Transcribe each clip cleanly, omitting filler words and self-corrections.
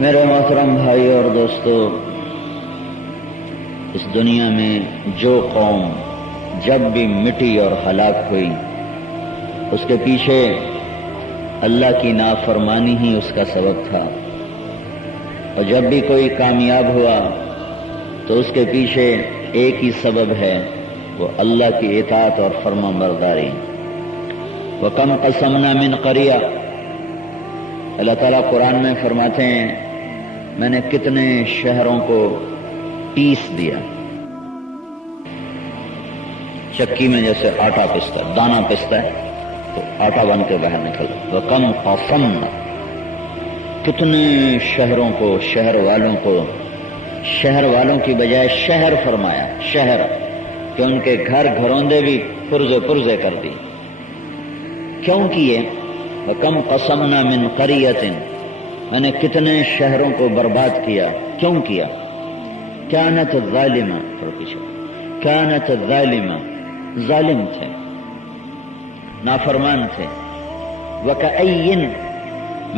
میرے محترم بھائی اور دوستو، اس دنیا میں جو قوم جب بھی مٹی اور ہلاک ہوئی اس کے پیچھے اللہ کی نافرمانی ہی اس کا سبب تھا، اور جب بھی کوئی کامیاب ہوا تو اس کے پیچھے ایک ہی سبب ہے، وہ اللہ کی اطاعت اور فرما برداری۔ وَكَمْ قَسَمْنَا مِنْ قَرْيَةٍ، اللہ تعالیٰ قرآن میں فرماتے ہیں میں نے کتنے شہروں کو پیس دیا، چکی میں جیسے آٹا پستا ہے، دانا پستا ہے تو آٹا بن کے باہر نکلتا۔ وَكَمْ قَسَمْنَا، کتنے شہروں کو، شہر والوں کی بجائے شہر فرمایا، شہر کہ ان کے گھر گھروندے بھی پرزے کر دی۔ کیوں کیے؟ وَكَمْ قَسَمْنَا مِنْ قَرْيَةٍ، میں نے کتنے شہروں کو برباد کیا۔ کیوں کیا؟ كانت ظالمہ، كانت ظالمہ، ظالم تھے، نافرمان تھے۔ وَكَأَيٍّ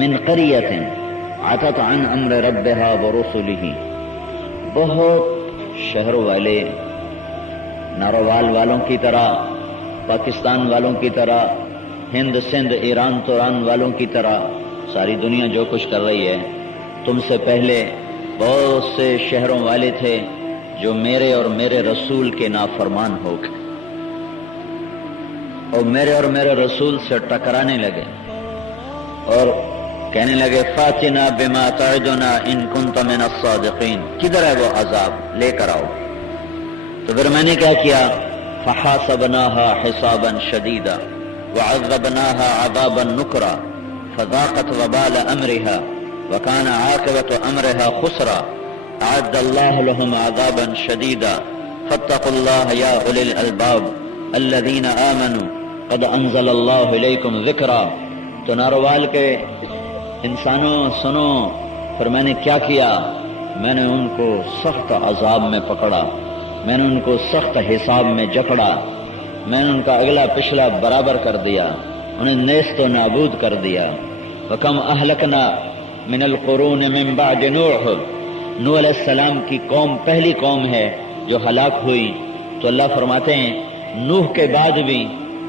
مِنْ قَرْيَةٍ عَتَتْ عَنْ أَمْرِ رَبِّهَا وَرُسُلِهِ، بہت شہر والے ناروال والوں کی طرح، پاکستان والوں کی طرح، ہند سندھ ایران توران والوں کی طرح ساری دنیا جو کچھ کر رہی ہے، تم سے پہلے بہت سے شہروں والے تھے جو میرے اور میرے رسول کے نافرمان ہو گئے اور میرے رسول سے ٹکرانے لگے اور کہنے لگے فاتنا بما تعدنا ان کنت من الصادقین، کدھر ہے وہ عذاب، لے کر آؤ۔ تو پھر میں نے کیا کیا؟ فحاسبناها حسابا شدیدا وعذبناها عذابا نکرا فذاقت وبال امرها وكان عاقبة امرها خسرا اعد الله لهم عذابا شديدا فاتقوا الله يا اولي الالباب الذين امنوا قد انزل الله اليكم ذکرا۔ تو ناروال کے انسانوں سنو، پھر میں نے کیا کیا؟ میں نے ان کو سخت عذاب میں پکڑا، میں نے ان کو سخت حساب میں جکڑا، میں نے ان کا اگلا پچھلا برابر کر دیا، انہیں نیست و نابود کر دیا۔ وَكَمْ أَهْلَكْنَا مِنَ الْقُرُونِ مِنْ بَعْدِ نُوحٍ، نوح علیہ السلام کی قوم پہلی قوم ہے جو ہلاک ہوئی۔ تو اللہ فرماتے ہیں نوح کے بعد بھی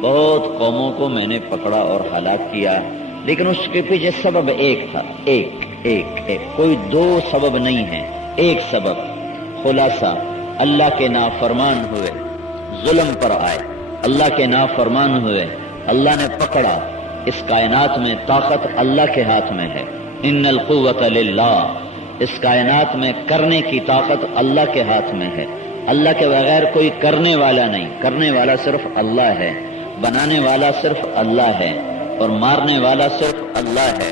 بہت قوموں کو میں نے پکڑا اور ہلاک کیا، لیکن اس کے پیچھے سبب ایک تھا، ایک کوئی دو سبب نہیں ہے، ایک سبب۔ خلاصہ اللہ کے نافرمان ہوئے، ظلم پر آئے، اللہ کے نافرمان ہوئے، اللہ نے پکڑا۔ اس کائنات میں طاقت اللہ کے ہاتھ میں ہے، ان القوۃ للہ، اس کائنات میں کرنے کی طاقت اللہ کے ہاتھ میں ہے، اللہ کے بغیر کوئی کرنے والا نہیں، کرنے والا صرف اللہ ہے، بنانے والا صرف اللہ ہے، اور مارنے والا صرف اللہ ہے،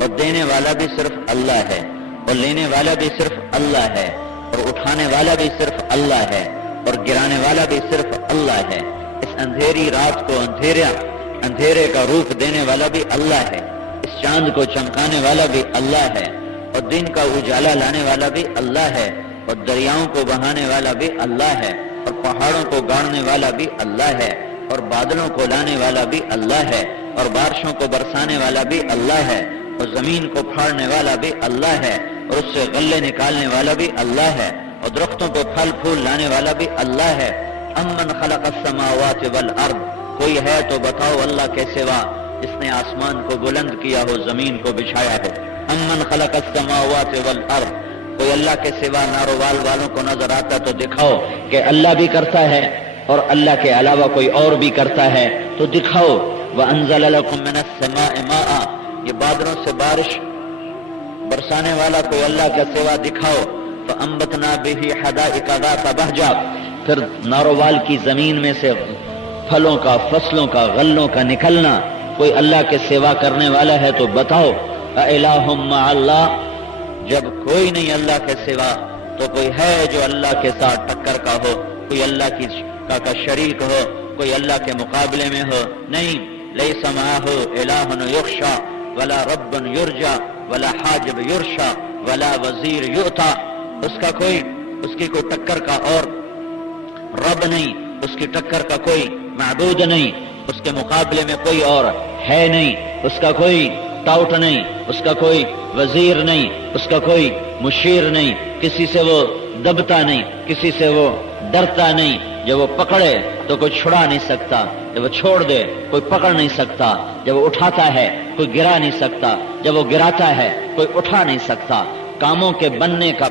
اور دینے والا بھی صرف اللہ ہے، اور لینے والا بھی صرف اللہ ہے، اور اٹھانے والا بھی صرف اللہ ہے، اور گرانے والا بھی صرف اللہ ہے۔ اس اندھیری رات کو اندھیرے کا روپ دینے والا بھی اللہ ہے، اس چاند کو چمکانے والا بھی اللہ ہے، اور دن کا اجالا لانے والا بھی اللہ ہے، اور دریاؤں کو بہانے والا بھی اللہ ہے، اور پہاڑوں کو گاڑنے والا بھی اللہ ہے، اور بادلوں کو لانے والا بھی اللہ ہے، اور بارشوں کو برسانے والا بھی اللہ ہے، اور زمین کو پھاڑنے والا بھی اللہ ہے، اور اس سے غلے نکالنے والا بھی اللہ ہے، اور درختوں پہ پھل پھول لانے والا بھی اللہ ہے۔ امن خلق السماوات والارض، کوئی ہے تو بتاؤ اللہ کے سوا جس نے آسمان کو بلند کیا ہو، زمین کو بچھایا ہو۔ امن خلق السماوات والارض، کوئی اللہ کے سوا ناروال والوں کو نظر آتا تو دکھاؤ کہ اللہ بھی کرتا ہے اور اللہ کے علاوہ کوئی اور بھی کرتا ہے تو دکھاؤ۔ وانزل لكم من السماء ماء، یہ بادلوں سے بارش برسانے والا کوئی اللہ کے سوا دکھاؤ۔ فانبتنا به حدائق ذات بہجہ، پھر نارووال کی زمین میں سے پھلوں کا، فصلوں کا، غلوں کا نکلنا کوئی اللہ کے سوا کرنے والا ہے تو بتاؤ۔ اِلٰہٌ مع اللہ، جب کوئی نہیں اللہ کے سوا تو کوئی ہے جو اللہ کے ساتھ ٹکر کا ہو، کوئی اللہ کا شریک ہو، کوئی اللہ کے مقابلے میں ہو؟ نہیں۔ لیس معہ الہ یخشی ولا رب یرجا ولا حاجب یرشا ولا وزیر یؤتا، اس کی کوئی ٹکر کا اور رب نہیں، اس کی ٹکر کا کوئی معبود نہیں، اس کے مقابلے میں کوئی اور ہے نہیں، اس کا کوئی ٹاؤٹ نہیں، اس کا کوئی وزیر نہیں، اس کا کوئی مشیر نہیں، کسی سے وہ دبتا نہیں، کسی سے وہ ڈرتا نہیں. جب وہ پکڑے تو کوئی چھڑا نہیں سکتا، جب وہ چھوڑ دے کوئی پکڑ نہیں سکتا. جب وہ اٹھاتا ہے کوئی گرا نہیں سکتا، جب وہ گراتا ہے کوئی اٹھا نہیں سکتا. کاموں کے بننے کا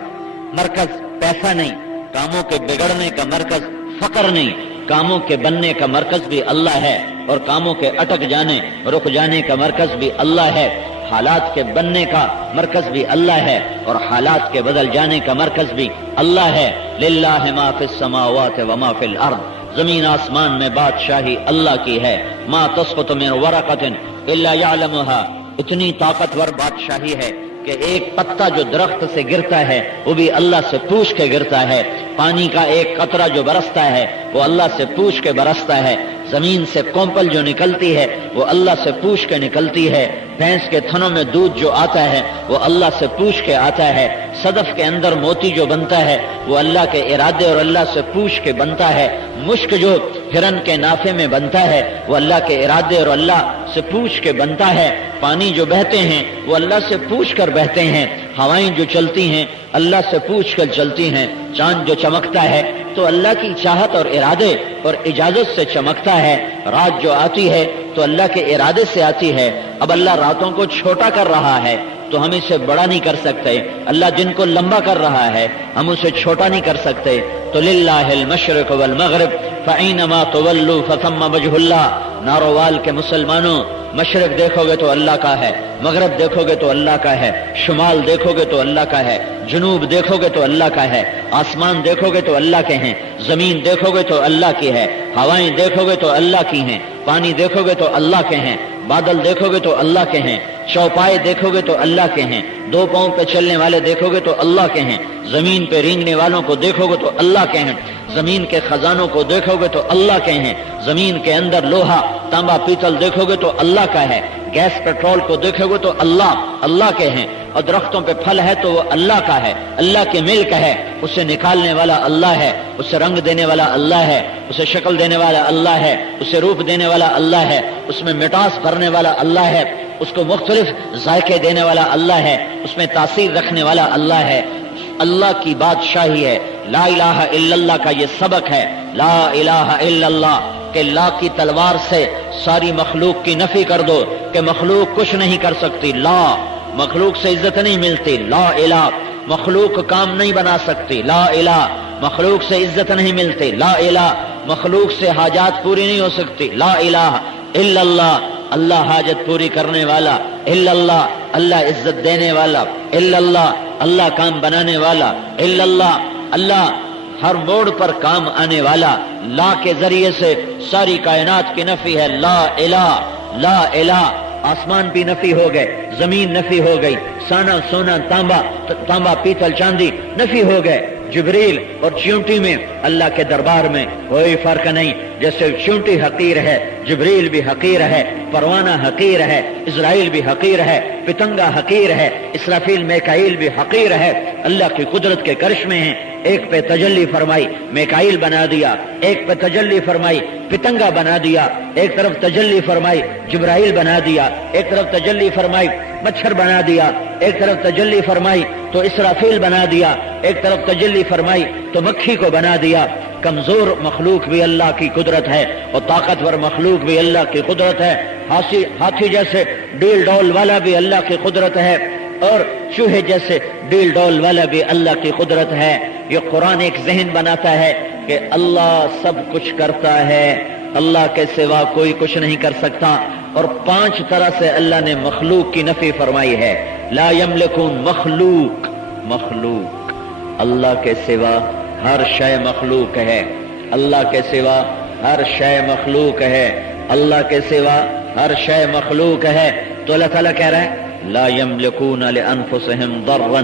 مرکز پیسہ نہیں، کاموں کے بگڑنے کا مرکز فقر نہیں، کاموں کے بننے کا مرکز بھی اللہ ہے، اور کاموں کے اٹک جانے رک جانے کا مرکز بھی اللہ ہے. حالات کے بننے کا مرکز بھی اللہ ہے، اور حالات کے بدل جانے کا مرکز بھی اللہ ہے. للہ ما فی السماوات وما فی الارض، زمین آسمان میں بادشاہی اللہ کی ہے. ما تسقط من ورقۃ الا یعلمها، اتنی طاقتور بادشاہی ہے کہ ایک پتا جو درخت سے گرتا ہے وہ بھی اللہ سے پوچھ کے گرتا ہے. پانی کا ایک قطرہ جو برستا ہے وہ اللہ سے پوچھ کے برستا ہے. زمین سے کونپل جو نکلتی ہے وہ اللہ سے پوچھ کے نکلتی ہے. بھینس کے تھنوں میں دودھ جو آتا ہے وہ اللہ سے پوچھ کے آتا ہے. صدف کے اندر موتی جو بنتا ہے وہ اللہ کے ارادے اور اللہ سے پوچھ کے بنتا ہے. مشک جو ہرن کے نافے میں بنتا ہے وہ اللہ کے ارادے اور اللہ سے پوچھ کے بنتا ہے. پانی جو بہتے ہیں وہ اللہ سے پوچھ کر بہتے ہیں. ہوائیں جو چلتی ہیں اللہ سے پوچھ کر چلتی ہیں. چاند جو چمکتا ہے تو اللہ کی چاہت اور ارادے اور اجازت سے چمکتا ہے. رات جو آتی ہے تو اللہ کے ارادے سے آتی ہے. اب اللہ راتوں کو چھوٹا کر رہا ہے تو ہم اسے بڑا نہیں کر سکتے. اللہ دن کو لمبا کر رہا ہے، ہم اسے چھوٹا نہیں کر سکتے. تو للہ المشرق والمغرب فأینما تولوا فثم وجہ اللہ. نارووال کے مسلمانوں، مشرق دیکھو گے تو اللہ کا ہے، مغرب دیکھو گے تو اللہ کا ہے، شمال دیکھو گے تو اللہ کا ہے، جنوب دیکھو گے تو اللہ کا ہے، آسمان دیکھو گے تو اللہ کے ہیں، زمین دیکھو گے تو اللہ کی ہے، ہوائیں دیکھو گے تو اللہ کی ہیں، پانی دیکھو گے تو اللہ کے ہیں، بادل دیکھو گے تو اللہ کے ہیں، چوپائے دیکھو گے تو اللہ کے ہیں، دو پاؤں پہ چلنے والے دیکھو گے تو اللہ کے ہیں، زمین پہ رینگنے والوں کو دیکھو گے تو اللہ کے ہیں، زمین کے خزانوں کو دیکھو گے تو اللہ کے ہیں، زمین کے اندر لوہا تانبا پیتل دیکھو گے تو اللہ کا ہے، گیس پیٹرول کو دیکھو گے تو اللہ کے ہیں، اور درختوں پہ پھل ہے تو وہ اللہ کا ہے، اللہ کے ملک ہے. اسے نکالنے والا اللہ ہے، اسے رنگ دینے والا اللہ ہے، اسے شکل دینے والا اللہ ہے، اسے روپ دینے والا اللہ ہے، اس میں مٹاس بھرنے والا اللہ ہے، اس کو مختلف ذائقے دینے والا اللہ ہے، اس میں تاثیر رکھنے والا اللہ ہے. اللہ کی بادشاہی ہے. لا الہ الا اللہ کا یہ سبق ہے. لا الہ الا اللہ کہ لا کی تلوار سے ساری مخلوق کی نفی کر دو کہ مخلوق کچھ نہیں کر سکتی. لا، مخلوق سے عزت نہیں ملتی. لا الہ، مخلوق کام نہیں بنا سکتی. لا الہ، مخلوق سے عزت نہیں ملتی. لا الہ، مخلوق سے حاجات پوری نہیں ہو سکتی. لا الہ الا اللہ، اللہ حاجت پوری کرنے والا. الا اللہ، اللہ عزت دینے والا. الا اللہ، اللہ کام بنانے والا. الا اللہ، اللہ ہر موڑ پر کام آنے والا. لا کے ذریعے سے ساری کائنات کی نفی ہے. لا الہ، لا الہ. آسمان بھی نفی ہو گئے، زمین نفی ہو گئی، سانا سونا تانبا پیتل چاندی نفی ہو گئے. جبریل اور چیونٹی میں اللہ کے دربار میں کوئی فرق نہیں. جیسے چیونٹی حقیر ہے، جبریل بھی حقیر ہے، پروانہ حقیر ہے، اسرائیل بھی حقیر ہے، پتنگا حقیر ہے، اسرافیل میکائیل بھی حقیر ہے. اللہ کی قدرت کے کرشمے ہیں. ایک پہ تجلی فرمائی میکائیل بنا دیا، ایک پہ تجلی فرمائی پتنگا بنا دیا، ایک طرف تجلی فرمائی جبرائیل بنا دیا، ایک طرف تجلی فرمائی مچھر بنا دیا، ایک طرف تجلی فرمائی تو اسرافیل بنا دیا، ایک طرف تجلی فرمائی تو مکھی کو بنا دیا. کمزور مخلوق بھی اللہ کی قدرت ہے اور طاقتور مخلوق بھی اللہ کی قدرت ہے. ہاتھی جیسے ڈیل ڈول والا بھی اللہ کی قدرت ہے، اور چوہے جیسے ڈیل ڈول والا بھی اللہ کی قدرت ہے. یہ قرآن ایک ذہن بناتا ہے کہ اللہ سب کچھ کرتا ہے، اللہ کے سوا کوئی کچھ نہیں کر سکتا. اور 5 طرح سے اللہ نے مخلوق کی نفی فرمائی ہے. لا یملکون، مخلوق اللہ کے سوا ہر شے مخلوق ہے، اللہ کے سوا ہر شے مخلوق ہے، اللہ کے سوا ہر شے مخلوق ہے. تو اللہ تعالیٰ کہہ رہا ہے لا یملکون لانفسهم ضرا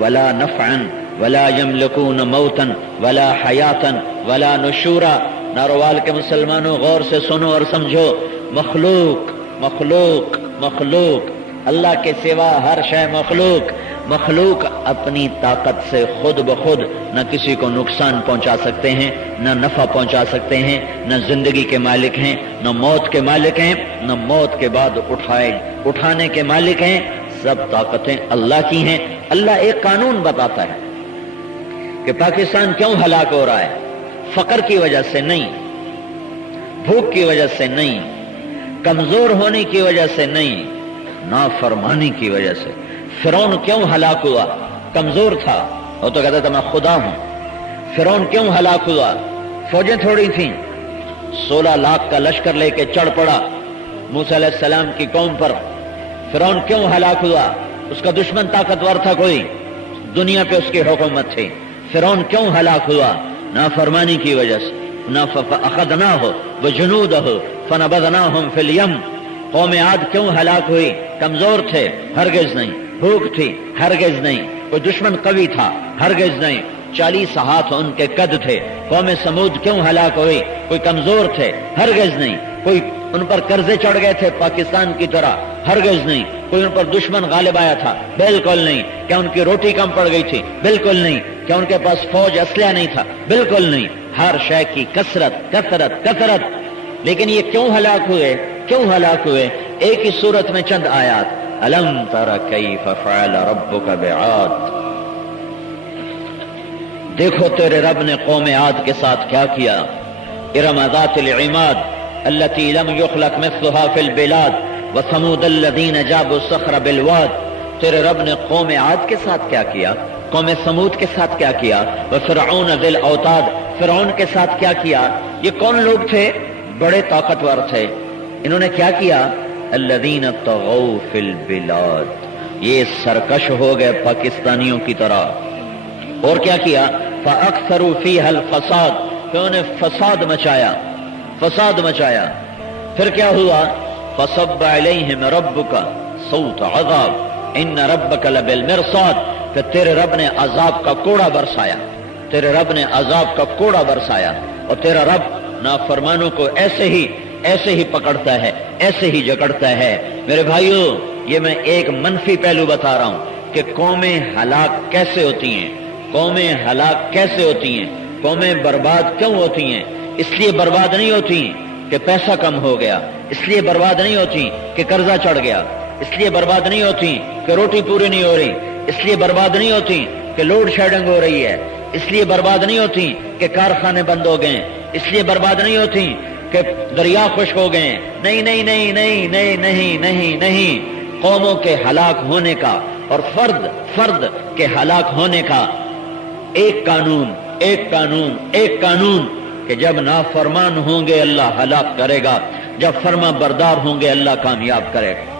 ولا نفعا ولا یملکون موتا ولا حیاتا ولا نشورا. نارووال کے مسلمانوں غور سے سنو اور سمجھو. مخلوق اللہ کے سوا ہر شے مخلوق. مخلوق اپنی طاقت سے خود بخود نہ کسی کو نقصان پہنچا سکتے ہیں، نہ نفع پہنچا سکتے ہیں، نہ زندگی کے مالک ہیں، نہ موت کے مالک ہیں، نہ موت کے بعد اٹھانے کے مالک ہیں۔ سب طاقتیں اللہ کی ہیں۔ اللہ ایک قانون بتاتا ہے کہ پاکستان کیوں ہلاک ہو رہا ہے، فقر کی وجہ سے نہیں، بھوک کی وجہ سے نہیں، کمزور ہونے کی وجہ سے نہیں، نافرمانی کی وجہ سے۔ فرعون کیوں ہلاک ہوا؟ کمزور تھا، وہ تو کہتا تھا میں خدا ہوں۔ فرعون کیوں ہلاک ہوا؟ فوجیں تھوڑی تھیں، 16 لاکھ کا لشکر لے کے چڑھ پڑا موسیٰ علیہ السلام کی قوم پر۔ فرعون کیوں ہلاک ہوا؟ اس کا دشمن طاقتور تھا کوئی، دنیا پہ اس کی حکومت تھی۔ فرعون کیوں ہلاک ہوا؟ نافرمانی کی وجہ سے۔ فأخذناہ وجنودہ فنبذناہم فی الیم۔ قوم عاد کیوں ہلاک ہوئی؟ کمزور تھے؟ ہرگز نہیں۔ بھوک تھی؟ ہرگز نہیں۔ کوئی دشمن قوی تھا؟ ہرگز نہیں۔ 40 ہاتھ ان کے قد تھے۔ قوم سمود کیوں ہلاک ہوئی؟ کوئی کمزور تھے؟ ہرگز نہیں۔ کوئی ان پر قرضے چڑھ گئے تھے پاکستان کی طرح؟ ہرگز نہیں۔ کوئی ان پر دشمن غالب آیا تھا؟ بالکل نہیں۔ کیا ان کی روٹی کم پڑ گئی تھی؟ بالکل نہیں۔ کیا ان کے پاس فوج اسلحہ نہیں تھا؟ بالکل نہیں۔ ہر شے کی کثرت کثرت کثرت۔ لیکن یہ کیوں ہلاک ہوئے؟ کیوں ہلاک ہوئے؟ ایک ہی صورت میں چند آیات۔ الم تر کیف فعل ربک بعاد، دیکھو تیرے رب نے قوم عاد کے ساتھ کیا کیا۔ ارم ذات العماد التي لم يخلق مثلها في البلاد وثمود الذين جابوا الصخر بالواد، تیرے رب نے قوم عاد کے ساتھ کیا کیا، قوم سمود کے ساتھ کیا کیا، وفرعون ذی الاوتاد، فرعون کے ساتھ کیا کیا۔ یہ کون لوگ تھے؟ بڑے طاقتور تھے۔ انہوں نے کیا کیا؟ الذین طغوا فی البلاد، یہ سرکش ہو گئے پاکستانیوں کی طرح۔ اور کیا کیا؟ فاکثروا فیہا الفساد، انہوں نے فساد مچایا، فساد مچایا۔ پھر کیا ہوا؟ فصب علیہم ربک صوت عذاب ان ربک لبالمرصاد، کہ تیرے رب نے عذاب کا کوڑا برسایا، تیرے رب نے عذاب کا کوڑا برسایا۔ اور تیرا رب نافرمانوں کو ایسے ہی پکڑتا ہے، ایسے ہی جکڑتا ہے۔ میرے بھائیو، یہ میں ایک منفی پہلو بتا رہا ہوں کہ قومیں ہلاک کیسے ہوتی ہیں، قومیں ہلاک کیسے ہوتی ہیں، قومیں برباد کیوں ہوتی ہیں۔ اس لیے برباد نہیں ہوتی کہ پیسہ کم ہو گیا، اس لیے برباد نہیں ہوتی کہ قرضہ چڑھ گیا، اس لیے برباد نہیں ہوتی کہ روٹی پوری نہیں ہو رہی، اس لیے برباد نہیں ہوتی کہ لوڈ شیڈنگ ہو رہی ہے، اس لیے برباد نہیں ہوتی کہ کارخانے بند ہو گئے، اس لیے برباد نہیں ہوتی کہ دریا خشک ہو گئے۔ نہیں نہیں نہیں نہیں نہیں نہیں نہیں نہیں، قوموں کے ہلاک ہونے کا اور فرد کے ہلاک ہونے کا ایک قانون کہ جب نافرمان ہوں گے اللہ ہلاک کرے گا، جب فرما بردار ہوں گے اللہ کامیاب کرے گا۔